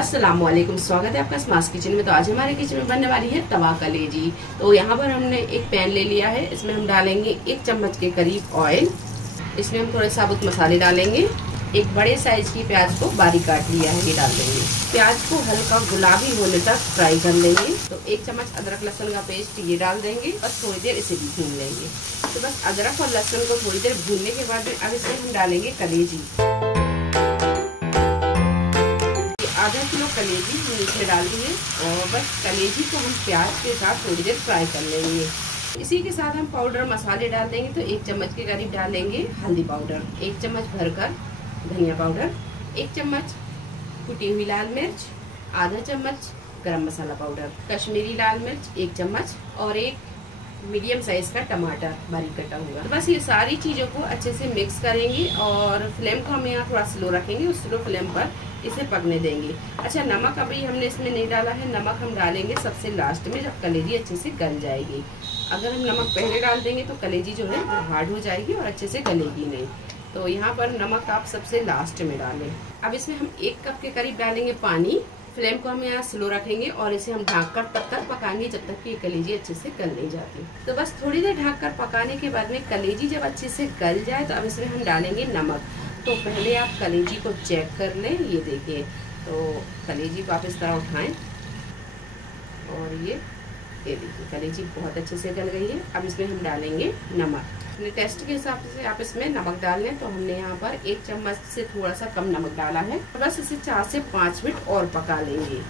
अस्सलामुअलैकुम, स्वागत है आपका स्मार्ट किचन में। तो आज हमारे किचन में बनने वाली है तवा कलेजी। तो यहाँ पर हमने एक पैन ले लिया है, इसमें हम डालेंगे 1 चम्मच के करीब ऑयल। इसमें हम थोड़े साबुत मसाले डालेंगे। एक बड़े साइज की प्याज को बारीक काट लिया है, ये डाल देंगे। प्याज को हल्का गुलाबी होने तक फ्राई कर लेंगे। तो 1 चम्मच अदरक लहसुन का पेस्ट ये डाल देंगे। बस थोड़ी देर इसे भी भून लेंगे। तो बस अदरक और लहसुन को थोड़ी देर भूनने के बाद अब इसमें हम डालेंगे कलेजी। आधा किलो कलेजी हम इसमें डाल दिए और बस कलेजी को हम प्याज के साथ थोड़ी देर फ्राई कर लेंगे। इसी के साथ हम पाउडर मसाले डाल देंगे। तो 1 चम्मच के करीब डालेंगे हल्दी पाउडर, 1 चम्मच भरकर धनिया पाउडर, 1 चम्मच कुटी हुई लाल मिर्च, आधा चम्मच गरम मसाला पाउडर, कश्मीरी लाल मिर्च 1 चम्मच और 1 मीडियम साइज का टमाटर बारीक कटा हुआ। बस ये सारी चीज़ों को अच्छे से मिक्स करेंगे और फ्लेम को हम यहाँ थोड़ा स्लो रखेंगे। उस स्लो फ्लेम पर इसे पकने देंगे। अच्छा, नमक अभी हमने इसमें नहीं डाला है, नमक हम डालेंगे सबसे लास्ट में जब कलेजी अच्छे से गल जाएगी। अगर हम नमक पहले डाल देंगे तो कलेजी जो है वो हार्ड हो जाएगी और अच्छे से गलेगी नहीं। तो यहाँ पर नमक आप सबसे लास्ट में डालें। अब इसमें हम 1 कप के करीब डालेंगे पानी। फ्लेम को हम यहाँ स्लो रखेंगे और इसे हम ढककर तब तक पकाएंगे जब तक कि ये कलेजी अच्छे से गल नहीं जाती। तो बस थोड़ी देर ढककर पकाने के बाद में कलेजी जब अच्छे से गल जाए तो अब इसमें हम डालेंगे नमक। तो पहले आप कलेजी को चेक कर लें। ये देखिए, तो कलेजी को आप इस तरह उठाएं और ये देखिए कलेजी बहुत अच्छे से गल गई है। अब इसमें हम डालेंगे नमक। अपने टेस्ट के हिसाब से आप इसमें नमक डाल लें। तो हमने यहाँ पर 1 चम्मच से थोड़ा सा कम नमक डाला है। बस इसे 4 से 5 मिनट और पका लेंगे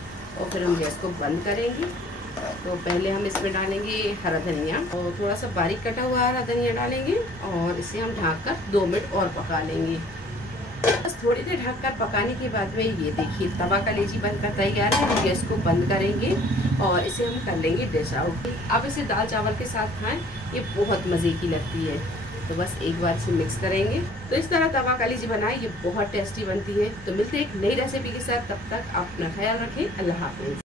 और फिर हम गैस को बंद करेंगे। तो पहले हम इसमें डालेंगे हरा धनिया और थोड़ा सा बारीक कटा हुआ हरा धनिया डालेंगे और इसे हम ढककर 2 मिनट और पका लेंगे। बस थोड़ी देर ढककर पकाने के बाद में ये देखिए तवा कलेजी बनकर तैयार है। हम गैस को बंद करेंगे और इसे हम कर लेंगे डिश आउट। अब इसे दाल चावल के साथ खाएं, ये बहुत मज़े की लगती है। तो बस एक बार इसे मिक्स करेंगे। तो इस तरह तवा कलेजी बनाएं, ये बहुत टेस्टी बनती है। तो मिलते हैं एक नई रेसिपी के साथ, तब तक अपना ख्याल रखें। अल्लाह हाफिज़।